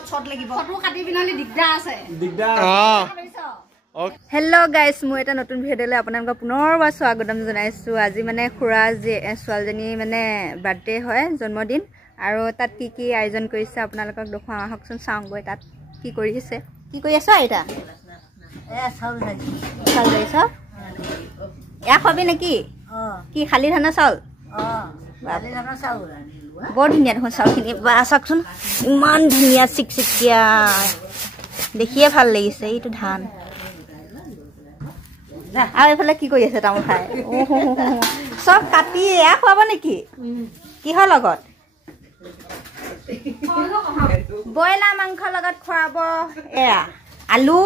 মুখত শট লাগিব ফটো কাটি বিনলি দিগদাৰ আছে হেল্ল' গাইজ মই এটা নতুন ভিডিঅ'লৈ আপোনালোকক পুনৰবাৰ স্বাগতম জনাইছোঁ। আজি মানে খুৰা ছোৱালীজনী মানে বাৰ্থডে হয়, জন্মদিন, আৰু তাত কি কি আয়োজন কৰিছে আপোনালোকক দেখুৱাওঁ আহকচোন, চাওঁগৈ তাত কি কৰিছে। কি কৰি আছ আইতা? চাউল ধৰিছ এয়া খবি নেকি? কি শালি ধানৰ চাউল? বৰ ধুনীয়া দেখোন চাউলখিনি, বা চাওকচোন ইমান ধুনীয়া চিকচিকীয়া, দেখিয়ে ভাল লাগিছে। এইটো ধান, আৰু এইফালে কি কৰি আছে তামোল খাই, চব কাটি এয়া খুৱাব নেকি? কিহৰ লগত? ব্ৰইলাৰ মাংসৰ লগত খুৱাব। এয়া আলু,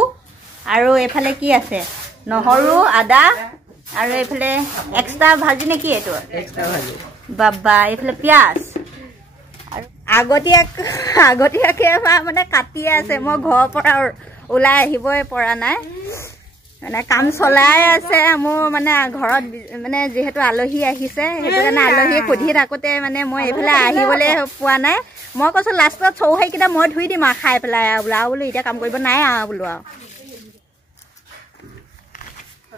আৰু এইফালে কি আছে? নহৰু, আদা, আৰু এইফালে এক্সট্ৰা ভাজি নেকি? এইটো বাবা, এইফালে পিঁয়াজ, আৰু আগতীয়াকৈ মানে কাটিয়ে আছে। মই ঘৰৰ পৰা ওলাই আহিবই পৰা নাই, মানে কাম চলাই আছে মোৰ। মানে ঘৰত মানে যিহেতু আলহী আহিছে, সেইটো কাৰণে আলহীয়ে সুধি থাকোঁতে মানে মই এইফালে আহিবলৈ পোৱা নাই। মই কৈছোঁ লাষ্টত চৌহাইকেইটা মই ধুই দিম আৰু খাই পেলাই আৰু বোলো, বোলো এতিয়া কাম কৰিব নাই আৰু বোলো। আৰু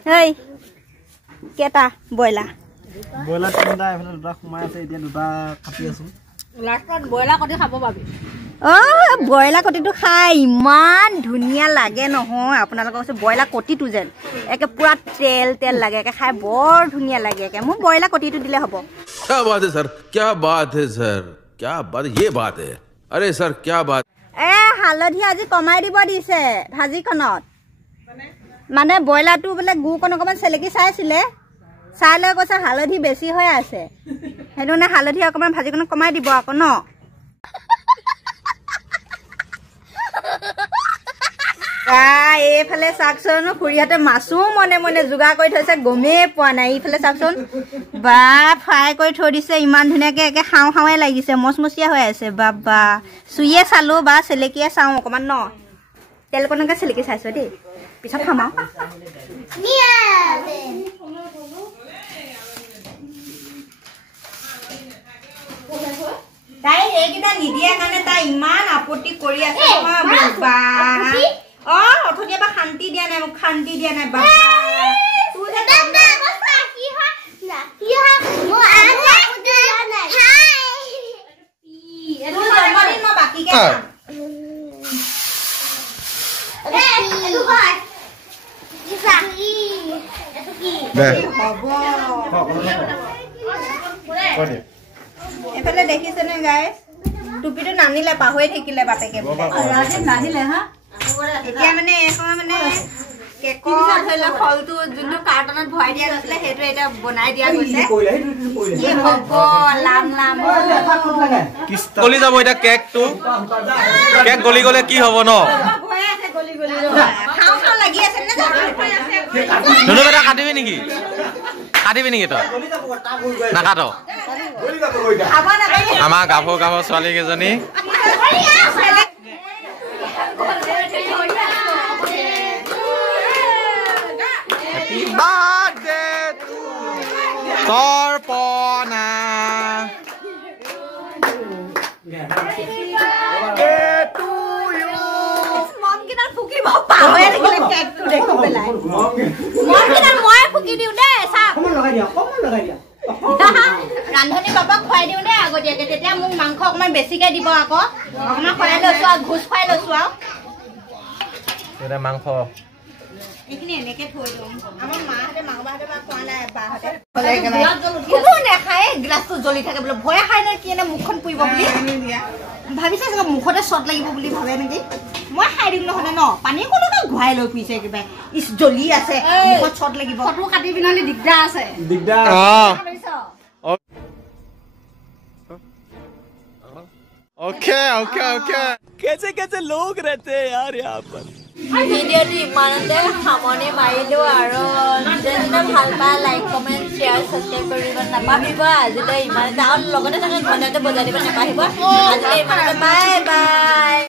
হেই কেইটা ব্ৰইলাৰ? তিনিটা, এইফালে দুটা সোমাই আছে, এতিয়া দুটা কাটি আছো। লাষ্টত ব্ৰইলাৰ কটি খাব পাবি। ব্ৰইলাৰ কটিটো খাই ইমান ধুনীয়া লাগে নহয়, আপোনালোকৰ কৈছোঁ ব্ৰইলাৰ কটিটো যেন একে পুৰা তেল তেল লাগে, একে খাই বৰ ধুনীয়া লাগে। একে মোক ব্ৰইলাৰ কটিটো দিলে হ'ব। क्या बात है सर, क्या बात है सर, क्या बात, ये बात है। अरे सर क्या बात। হালধি আজি কমাই দিব দিছে ভাজিখনত, মানে ব্ৰইলাৰটো বোলে গুকণ অকণমান চেলেকি চাইছিলে, চাই লৈ কৈছে হালধি বেছি হৈ আছে, সেইটো মানে হালধি অকণমান ভাজিখনত কমাই দিব আকৌ ন। এইফালে চাওকচোন, খুৰীহঁতে মাছো মনে মনে যোগাৰ কৰি থৈছে, গমেই পোৱা নাই। এইফালে চাওকচোন, বা ফ্ৰাই কৰি থৈ দিছে ইমান ধুনীয়াকৈ, একে খাওঁ খাওঁৱে লাগিছে, মচমচীয়া হৈ আছে। বাবা চুইয়ে চালোঁ বা চেলেকিয়ে চাওঁ অকণমান ন, তেলকণকে চেলেকি চাইছোঁ দেই, পিছত খাম আৰু। তাই সেইকেইটা নিদিয়াৰ কাৰণে তাই ইমান আপত্তি কৰি আছে। অথনি এবাৰ শান্তি দিয়া নাই মোক, শান্তি দিয়া নাই বাবা। এইফালে দেখিছেনে গাইজ, টুপিটো নানিলে, পাহৰি থাকিলে বাপেকে নানিলে। হা এতিয়া মানে এখন মানে কেকৰ ধৰি লওক ফলটো যোনটো কাৰ্টনত ভৰাই দিয়া গৈছিলে, সেইটো এতিয়া বনাই দিয়া গৈছে। কি হ'ব লাম লাম গলি যাব এতিয়া কেকটো, কেক গলি গলে কি হ'ব ন? খাওঁ খাওঁ লাগি আছে ধুনু এটা কাটিবি নেকি? কাটিবি নেকি তই? নাকাট। আমাৰ গাভৰু গাভৰু ছোৱালী কেইজনী তৰ্পণা ৰান্ধনী বাবাক খুৱাই দিওঁ দেই আগতীয়াকে, তেতিয়া মোক মাংস অকণমান বেছিকে দিব আকৌ, অকণমান খুৱাই লৈছো আৰু ঘোচ খুৱাই লৈছো আৰু মাংস এইখিনি এনেকে থৈ দিওঁ। আমাৰ মাহঁতে মাহঁতে খোৱা নাই, বাহঁতে নেখায়, গিলাচটো জ্বলি থাকে বোলে, ভয়ে খাই নে কি, এনে মুখখন পুৰিব বুলি ভাবিছে চাগে, মুখতে চট লাগিব বুলি ভাবে নেকি। মই খাই দিম নহ'লে ন, পানী কোনোকে ঘূৰাই লৈ ফুৰিছে কিবা, ইচ জ্বলি আছে, মুখত চট লাগিব। ফটো কাটি বিনলি দিগদাৰ আছে। ओके ओके ओके कैसे कैसे लोग रहते हैं यार यहाँ पर। ভিডিঅ'টো ইমানতে সামৰণি মাৰিলোঁ, আৰু যোনে ভাল পায় লাইক কমেণ্ট শ্বেয়াৰ ছাবস্ক্ৰাইব কৰিব নাপাহৰিব। আজিলৈ ইমানতে, আৰু লগতে থাকে ঘণ্টাটো বজাই দিব নাপাহৰিব। আজিলৈ ইমানতে, বাই বাই।